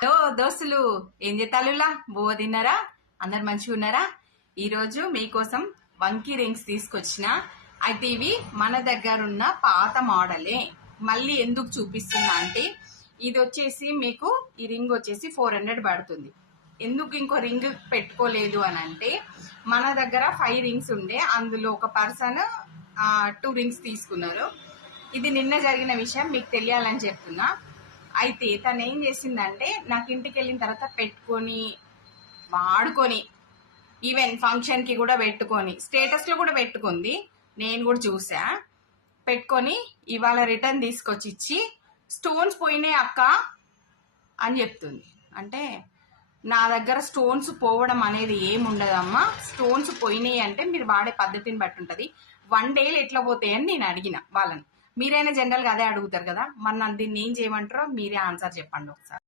Hello దోస్తులు, ఏం చేతాలులా బోవ తిన్నారా? అందరు మంచిగా ఉన్నారా? ఈరోజు మీకోసం వంకీ రింగ్స్ తీసుకొచ్చిన. అయితే ఇవి మన దగ్గర ఉన్న పాత మోడలే. మళ్ళీ ఎందుకు చూపిస్తున్నా అంటే, ఇది వచ్చేసి మీకు ఈ రింగ్ వచ్చేసి 400 పడుతుంది. ఎందుకు ఇంకో రింగ్ పెట్టుకోలేదు అని అంటే, మన దగ్గర 5 రింగ్స్ ఉండే, అందులో ఒక పర్సన్ 2 రింగ్స్ తీసుకున్నారు. ఇది నిన్న జరిగిన విషయం మీకు తెలియాలని చెప్తున్నా. అయితే తను ఏం చేసిందంటే, నాకు ఇంటికి వెళ్ళిన తర్వాత పెట్టుకొని వాడుకొని ఈవెన్ ఫంక్షన్కి కూడా పెట్టుకొని స్టేటస్లో కూడా పెట్టుకుంది. నేను కూడా చూసా. పెట్టుకొని ఇవాళ రిటర్న్ తీసుకొచ్చి ఇచ్చి, స్టోన్స్ పోయినాయి అక్క అని చెప్తుంది. అంటే నా దగ్గర స్టోన్స్ పోవడం అనేది ఏముండదమ్మా. స్టోన్స్ పోయినాయి అంటే మీరు వాడే పద్ధతిని బట్టి ఉంటుంది. 1 డేలో ఎట్లా పోతాయని నేను అడిగిన వాళ్ళని. మీరైనా జనరల్గా అదే అడుగుతారు కదా. మరి నన్ను దీన్ని ఏం చేయమంటారో మీరే ఆన్సర్ చెప్పండి ఒకసారి.